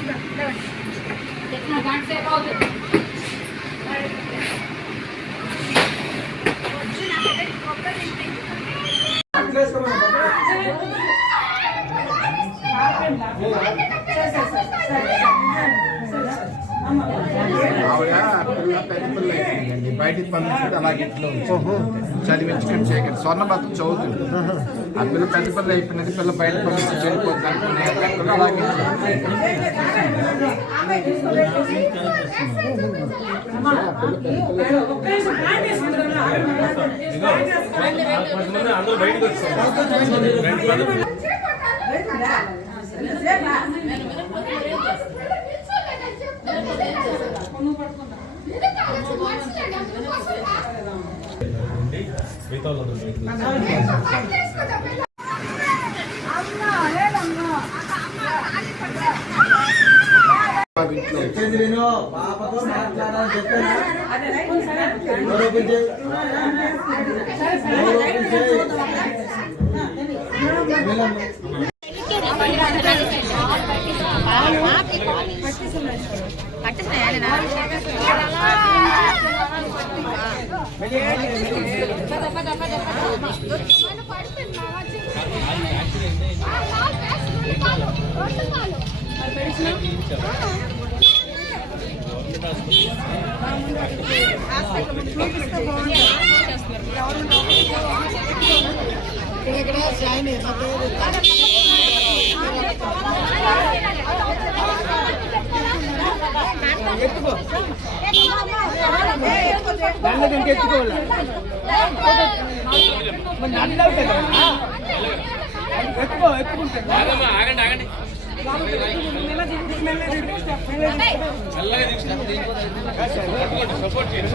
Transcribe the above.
Thank you. బయటికి పంపించుకుంటే అలాగే ఇంట్లో ఉంచి. చదివించుకొని చేయకండి. స్వర్ణ భర్త చదువుతుంది ఆ పిల్ల పెద్ద పిల్ల అయిపోయినది పిల్ల బయట పంపించి చనిపోతుంది అనుకునే అలాగే. అందరూ బయటకు వచ్చారు. మిగతా వాళ్ళందరూ బయటకు ఉంచి. చెప్పాను డోర్ ఓపెన్ చేయి డోర్ ఓపెన్ చేయి వెళ్ళమ్మా. సపోర్ట్ చేయండి.